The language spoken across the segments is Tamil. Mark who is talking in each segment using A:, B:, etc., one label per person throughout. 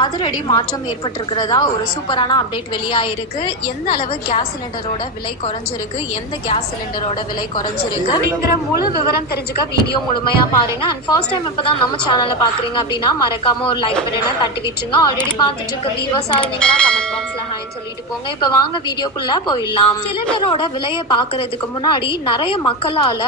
A: அதிரடி மாற்றம் ஏற்பட்டிருக்கிறதா? ஒரு சூப்பரான அப்டேட் வெளியாயிருக்கு. எந்த அளவு கேஸ் சிலிண்டரோட விலை குறைஞ்சிருக்கு? எந்த கேஸ் சிலிண்டரோட விலை குறைஞ்சிருக்கு? அப்படிங்கிற முழு விவரம் தெரிஞ்சுக்க வீடியோ முழுமையா பாருங்க. அண்ட் ஃபர்ஸ்ட் டைம் இப்பதான் நம்ம சேனலை பாக்குறீங்க அப்படின்னா மறக்காம ஒரு லைக் பட்டனை தட்டி விட்டுருங்க. ஆல்ரெடி பார்த்துட்டு இருக்க வியூவர்ஸா இருந்தீங்கன்னா பாக்ஸ்ல சொல்லிட்டு போங்க. இப்ப வாங்க வீடியோக்குள்ள போயிடலாம். சிலிண்டரோட விலையை பாக்குறதுக்கு முன்னாடி நிறைய மக்களால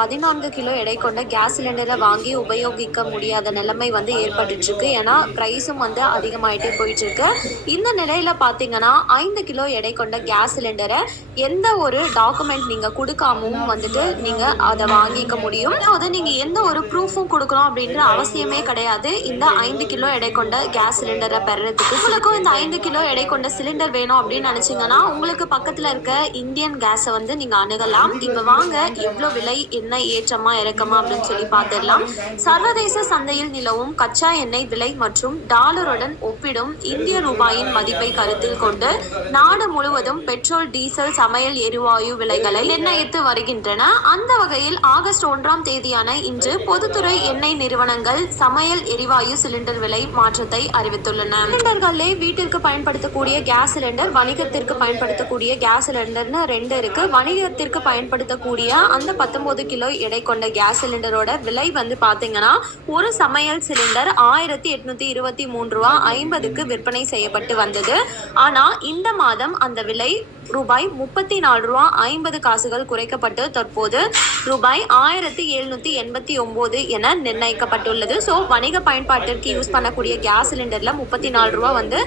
A: பதினான்கு கிலோ எடை கொண்ட கேஸ் சிலிண்டரை வாங்கி உபயோகிக்க முடியாத நிலைமை வந்து ஏற்பட்டு இருக்கு ஏன்னா பிரைஸும் வந்து அதிகமாயிட்டே போயிட்டு இருக்கு இந்த நிலையில பாத்தீங்கன்னா ஐந்து கிலோ எடை கொண்ட கேஸ் சிலிண்டரை எந்த ஒரு டாக்குமெண்ட் நீங்க கொடுக்காமவும் வந்துட்டு நீங்க அதை வாங்கிக்க முடியும். அதாவது நீங்க எந்த ஒரு ப்ரூஃபும் கொடுக்கணும் அப்படின்ற அவசியமே கிடையாது. இந்த ஐந்து கிலோ எடை கொண்ட கேஸ் சிலிண்டரை பெறதுக்கு. உங்களுக்கும் இந்த ஐந்து கிலோ எடை கொண்ட சிலிண்டர் வேணும் அப்படின்னு நினைச்சீங்கன்னா உங்களுக்கு பக்கத்துல இருக்க இந்தியன் கேஸை வந்து நீங்க அணுகலாம். இப்ப வாங்க எவ்வளவு விலை என்ன ஏற்றமா இறக்கமா அப்படின்னு சொல்லி பார்த்துடலாம் சர்வதேச சந்தையில் நிலவும் கச்சா எண்ணெய் விலை மற்றும் டாலருடன் ஒப்பிடும் இந்திய ரூபாயின் மதிப்பை கருத்தில் கொண்டு நாடு முழுவதும் பெட்ரோல் டீசல் சமையல் எரிவாயு விலைகளை நிர்ணயித்து வருகின்றன. அந்த வகையில் ஆகஸ்ட் ஒன்றாம் தேதியான இன்று பொதுத்துறை எண்ணெய் நிறுவனங்கள் சமையல் எரிவாயு சிலிண்டர் விலை மாற்றத்தை அறிவித்துள்ளன. சிலிண்டர்களே வீட்டிற்கு பயன்படுத்தக்கூடிய கேஸ் சிலிண்டர் வணிகத்திற்கு பயன்படுத்தக்கூடிய கேஸ் சிலிண்டர்னு ரெண்டு இருக்கு. வணிகத்திற்கு பயன்படுத்தக்கூடிய அந்த பத்தொன்பது கிலோ எடை கொண்ட கேஸ் சிலிண்டரோட விலை வந்து பாத்தீங்கன்னா ஒரு சமையல் சிலிண்டர் ஆயிரத்தி எட்நூத்தி இருபத்தி மூன்று ரூபா ஐம்பதுக்கு விற்பனை செய்யப்பட்டு வந்தது. ஆனா இந்த மாதம் அந்த விலை ரூபாய் முப்பத்தி நாலு ரூபா ஐம்பது காசுகள் குறைக்கப்பட்டு தற்போது ரூபாய் ஆயிரத்தி எழுநூத்தி எண்பத்தி ஒன்பது என நிர்ணயிக்கப்பட்டுள்ளது. ஸோ வணிக பயன்பாட்டிற்கு யூஸ் பண்ணக்கூடிய கேஸ் சிலிண்டர்ல முப்பத்தி நாலு ரூபா வந்து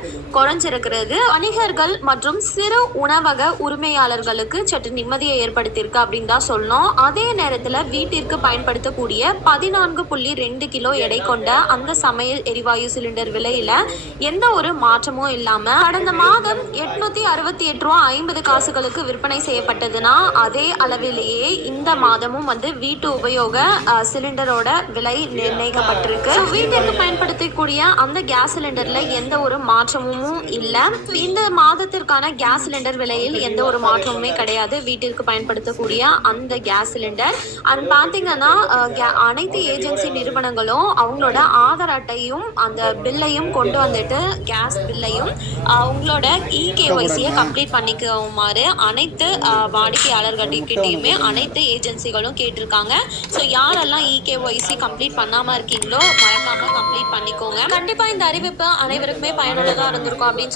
A: இருக்கிறது வணிகர்கள் மற்றும் சிறு உணவக உரிமையாளர்களுக்கு சற்று நிம்மதியை ஏற்படுத்தியிருக்கு அப்படின்னு தான் சொல்லணும். அதே நேரத்தில் வீட்டிற்கு பயன்படுத்தக்கூடிய பதினான்கு புள்ளி ரெண்டு கிலோ எடை கொண்ட அந்த சமையல் எரிவாயு சிலிண்டர் விலையில எந்த ஒரு மாற்றமும் இல்லாம கடந்த மாதம் எட்நூத்தி அறுபத்தி எட்டு ரூபா ஐம்பது காசுகளுக்கு விற்பனை செய்யப்பட்டதுன்னா அதே அளவிலேயே இந்த மாதமும் வந்து வீட்டு உபயோக சிலிண்டரோட விலை நிர்ணயிக்கப்பட்டிருக்கு. வீட்டிற்கு பயன்படுத்தக்கூடிய அந்த கேஸ் சிலிண்டர்ல எந்த ஒரு மாற்றமும் இல்லை இல்லை. இந்த மாதத்திற்கான கேஸ் சிலிண்டர் விலையில் எந்த ஒரு மாற்றமுமே கிடையாது. வீட்டிற்கு பயன்படுத்தக்கூடிய அந்த கேஸ் சிலிண்டர் அண்ட் பார்த்தீங்கன்னா அனைத்து ஏஜென்சி நிறுவனங்களும் அவங்களோட ஆதார் அட்டையும் அந்த பில்லையும் கொண்டு வந்துட்டு கேஸ் பில்லையும் அவங்களோட இகேஒய்சியை கம்ப்ளீட் பண்ணிக்குமாறு அனைத்து வாடிக்கையாளர்கிட்டையுமே அனைத்து ஏஜென்சிகளும் கேட்டிருக்காங்க. ஸோ யாரெல்லாம் இகேஒய்சி கம்ப்ளீட் பண்ணாமல் இருக்கீங்களோ மறக்காமல் கம்ப்ளீட் பண்ணிக்கோங்க. கண்டிப்பாக இந்த அறிவிப்பு அனைவருக்குமே பயனுள்ளதாக இருந்திருக்கும் அப்படின்னு